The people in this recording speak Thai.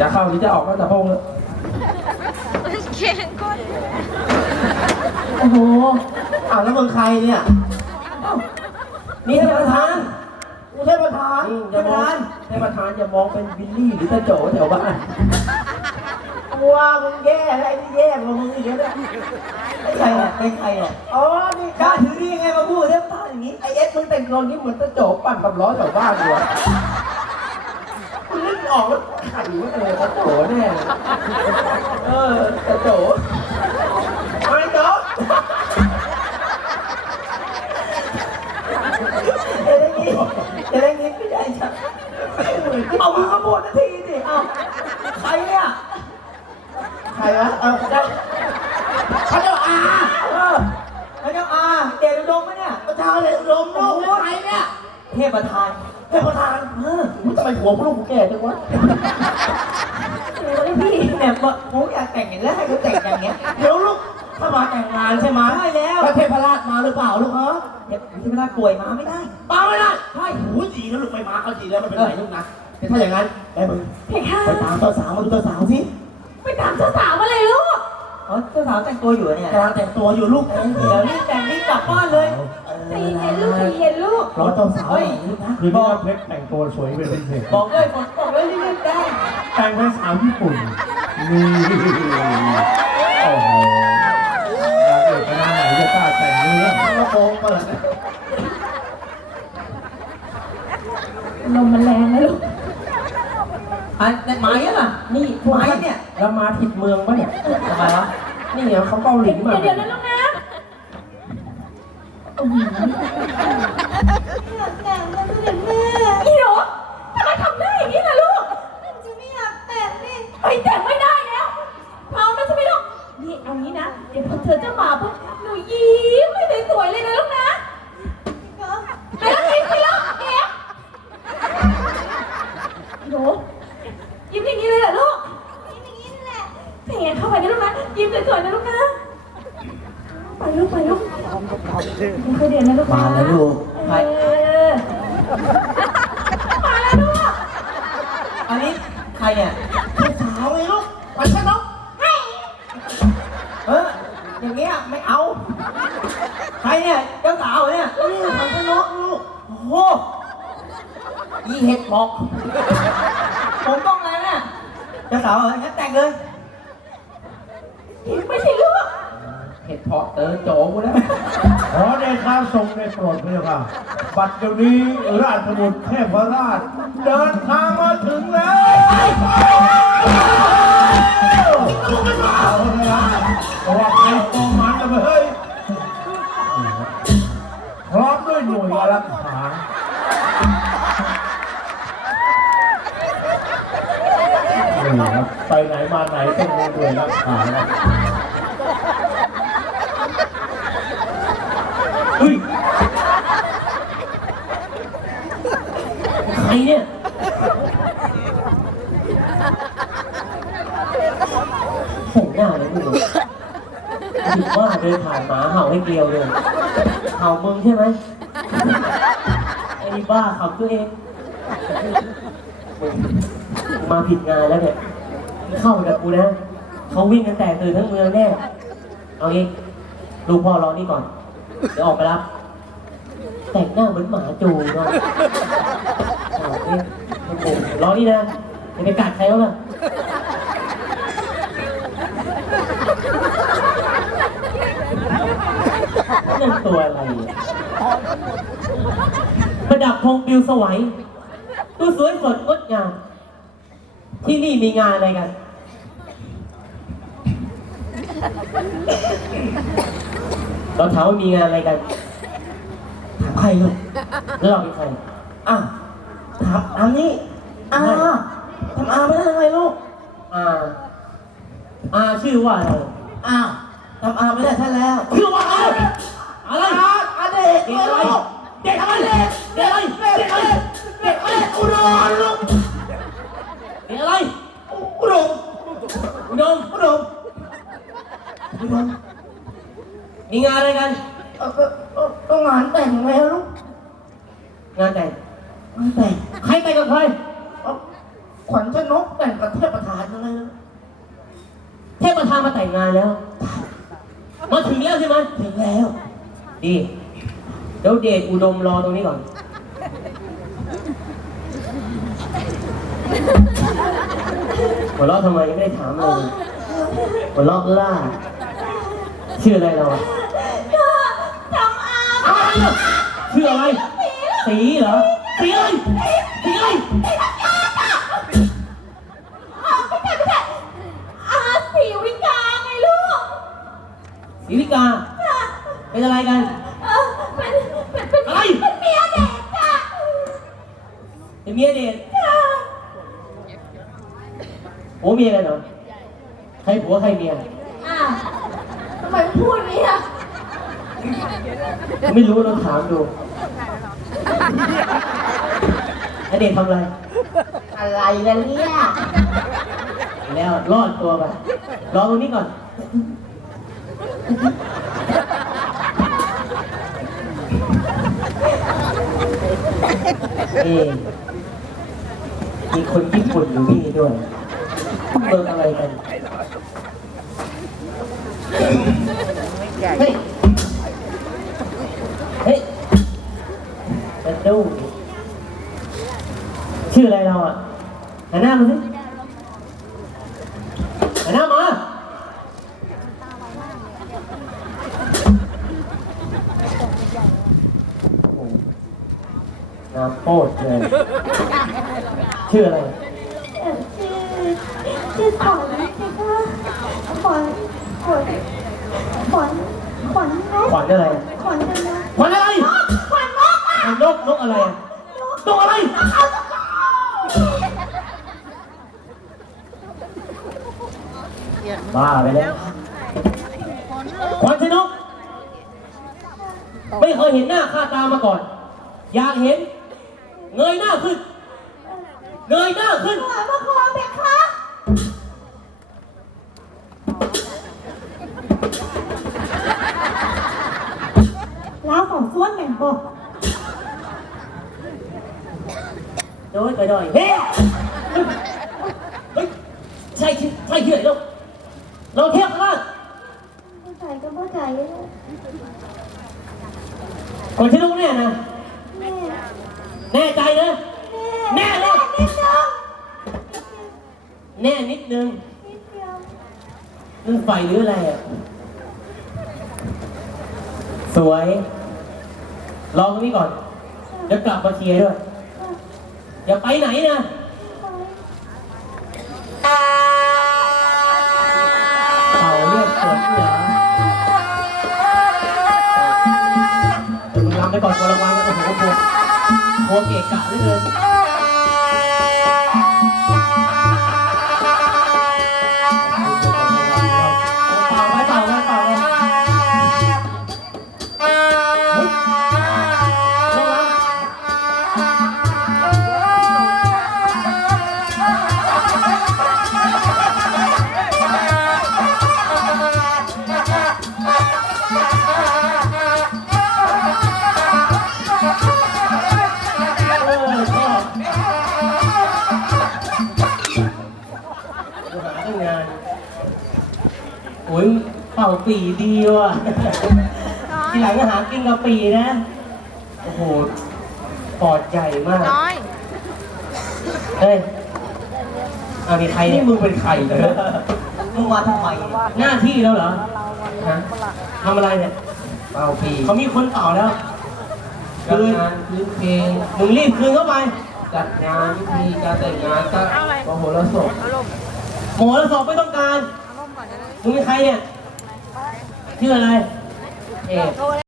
จะเข้าหรือจะออกก็จะพงเลยเก่งก้นโอ้โหอ้าวแล้วมึงใครเนี่ยนี่ท่านประธานไม่ใช่ประธานนี่อท่าย่านมองประธานท่านประธานอย่ามองเป็นบิลลี่หรือตาโจแถวบ้านว้ามึงแย่อะไรนี่แย่กว่ามึงอีกแล้วเนี่ยเป็นใครอะเป็นใครอะอ๋อนี่กล้าถือดียังไงมาพูดเรื่องตาอย่างนี้ไอเอสมึงแต่งตัวนี้เหมือนตาโจปั่นกับล้อแถวบ้านอยู่ อะมึงออกแล้วขันว่าเออตาโจแน่เลยเออตาโจไม่โจจะได้ยินจะได้ยินไม่ได้จ้ะเอามือมาบวชนาทีสิเอาใครเนี่ยใครวะเอาได้พระเจ้าอาเออพระเจ้าอาเดชอุดมปะเนี่ยประธานเลยลมโลกใครเนี่ยเทพประธาน เจ้าประธานเออมึงทำไมหัวพวกลูกกูแก่จังวะไอ้พี่เนี่ยบอกผมอยากแต่งอย่างแล้วให้เขาแต่งอย่างเงี้ยเดี๋ยวลูกถ้ามาแต่งงานใช่ไหมใช่แล้วแล้วเทพราชมาหรือเปล่าลูกเดี๋ยวที่ไม่ได้ป่วยมาไม่ได้มาไม่ได้ใช่หูดีนะลูกไม่มาเขาดีแล้วไม่เป็นไรลูกนะแต่ถ้าอย่างนั้นได้มึงเพคะไปตามเจ้าสาวมาดูเจ้าสาวสิไปตามเจ้าสาวมาเลยลูกอ๋อเจ้าสาวแต่งตัวอยู่เนี่ยกำลังแต่งตัวอยู่ลูกเดี๋ยวรีบแต่งรีบกลับบ้านเลย เย็นลูกใจเย็นลูกรอเจ้าสาวหน่อยลูกนะคือนี่ว่าเพชรแต่งตัวสวยเป็นพิเศษบอกเลยบอกบอกเลยรีบๆได้แต่งเป็นสาวญี่ปุ่นนี่โอ้โหนางเอกคณะไหนจะกล้าแต่งเรื่องกระโปรงเปิดนะลมมันแรงนะลูกอะแต่หมายเนี่ยล่ะนี่พวกหมายท่านเนี่ยเรามาผิดเมืองปะเนี่ยทำไมวะนี่ไงเขาเกาหลีมาเดี๋ยวเดี๋ยวนะ ลูกนะอีหนูทำไมทำหน้าอย่างนี้ล่ะลูกจะไม่อยากแต่งนี่ไปแต่งไม่ได้แล้วพร้อมแล้วใช่ไหมลูก นี่เอางี้นะ เดี๋ยวพอเธอจะมาปุ๊บหนูยิ้มไม่ได้สวยเลยนะลูกนะไปแล้วยิ้มไปแล้วแอบหนูยิ้มอย่างนี้เลยเหรอลูกยิ้มอย่างนี้แหละแหมเข้าไปนะลูกนะ ยิ้มสวยๆนะลูกนะ ไปลูกไปลูก ไม่ค่อยเด่นนะลูกนะมาแล้วลูกเออมาแล้วลูกอันนี้ใครเนี่ยเจ้าสาวไงลูกปันชนกเอออย่างเงี้ยไม่เอา ใครเนี่ยเจ้าสาวเนี่ยนี่ปันชนกลูกโอ้โหอีเห็ดบอกผมต้องอะไรเนี่ยเจ้าสาวเหรองั้นแต่งเลย ไม่ใช่ลูกเห็ดเพาะเตอโจกูแล้วขอเดชาทรงในโปรดพระเจ้าค่ะบัดเดี๋ยวนี้ราชบุตรเทพราช เดินทางมาถึงแล้วระว่าใครโกงมันกันเฮ้ยพร้อมด้วยหน่วยอารักขาไปไหนมาไหนต้องมีหน่วยรักษานะเฮ้ย ใค รเนี่ย ผมหน้าเลยมึงคิดว่าเดินผ่านหมาเห่าให้เกลียวเลยเห่ามึงใช่ไหมไอ้บ้าขับตัวเองมึงมาผิดงานแล้วเนี่ยเข้ามากับกูนะเขาวิ่งกันแตกตื่นทั้งเมืองแน่ เอางี้ดูพ่อรอนี่ก่อน เดี๋ยวออกไปรับ แต่งหน้าเหมือนหมาจูงเนาะ โอ้อ้โหรอนี่นะจะไปกัดใครวะล่ะนั่นตัวอะไรประดับธงปิวสวัยดูสวยสดงดงาม ที่นี่มีงานอะไรกัน เราถามว่ามีงานอะไรกัน ถามใครลูกแล้วเราเป็นใครอะ ถามอันนี้อ่าทำอาไม่ได้ยังไงลูกอาอาชื่อว่าอะไรอ้าวทำอาไม่ได้ใช่แล้วชื่อว่าอะไรอะไรอาอาเด็กเด็กอะไรเด็กอะไรเด็กอะไรเด็กอะไรเด็กอะไรอุดรลูกเด็กอะไรอุดมอุดมอุดมอุดมมีงานอะไรกัน เออเออเออต้องงานแต่งแล้วลูก งานแต่ง งานแต่ง ใครแต่งกับใคร เอ้า ขวัญชนกแต่งงกับเทพประธานยังไงนะเทพประธานมาแต่งงานแล้ว มาถึงแล้วใช่ไหมถึงแล้ว ดีเดี๋ยวเดชอุดมรอตรงนี้ก่อน หัวเราะทำไมยังไม่ได้ถามเลยหัวเราะล่า ชื่ออะไรเราอะก็ทำอาอะไรอะชื่ออะไร สีเหรอ สีอะไร สีอะไร สีวิกา เป็นอะไรกัน เออเป็นเป็นเป็นอะไร เป็นเมียเด็กจ้ะเป็นเมียเดชจ้ะโอ้เมียกันเหรอ ใครผัวใครเมีย อะทำไมไม่พูดอย่างนี้อะไม่รู้เราถามดูไอเดชทำอะไร อะไรกันเนี่ยแล้วรอดตัวไปรอตรงนี้ก่อน เอ๊ะมีคนญี่ปุ่นอยู่ที่นี่ด้วยเบิกอะไรกันเฮ้ยเฮ้ยจะดูชื่ออะไรเราอะหันหน้ามาสิหันหน้ามาโอ้โห น้ำโปดเลยชื่ออะไรเอ่อชื่อชื่อขวัญสิคะขวัญขวัญขวัญขวัญนกขวัญอะไรขวัญนกขวัญอะไรขวัญนกอะขวัญนกนกอะไรอะนกอะไร เอาตะกร้อบ้าไปแล้วขวัญชนก ไม่เคยเห็นหน้าค่าตามาก่อน อยากเห็น เงยหน้าขึ้น เงยหน้าขึ้นถวายพระคอเพคะล้าวของส่วนแม่งบอกโดยไปดอยเฮ้ยเฮ้ยใช่ที่ใช่ที่ไหนเราเราเทียบกันเข้าใจก็เข้าใจก่อนที่ลูกเนี่ยนะ แน่ใจนะแม่แน่เลยนิดเดียวแน่นิดนึงนิดเดียวมันไฟหรืออะไรอะ สวยลองตรงนี้ก่อน เดี๋ยวกลับมาเคลียร์ด้วย อย่าไปไหนนะ เขาเรียกฝนเหรอมึงรำไปก่อนคนละวันก็โอ้โหโหโหเกะกะเหลยเกินเต่าไว้เป่าไว้เป่ โอ้ยเป่าปีดีว่ะ ทีหลังก็หากินกับปีนะ โอ้โห ปอดใหญ่มาก น้อย เฮ้ยเอานี่ใครนี่เนี่ยมึงเป็นใครเนี่ย มึงมาทำไมหน้าที่แล้วเหรอฮะทำอะไรเนี่ยเป่าปีเขามีคนเป่าแล้ว จัดงานพื้นเพลงมึงรีบคืนเข้าไป จัดงานพิธีการแต่งงานก็มโหรสพหม อระสอบไม่ต้องการมึงเป็นใครเนี่ยชื่ออะไรเอก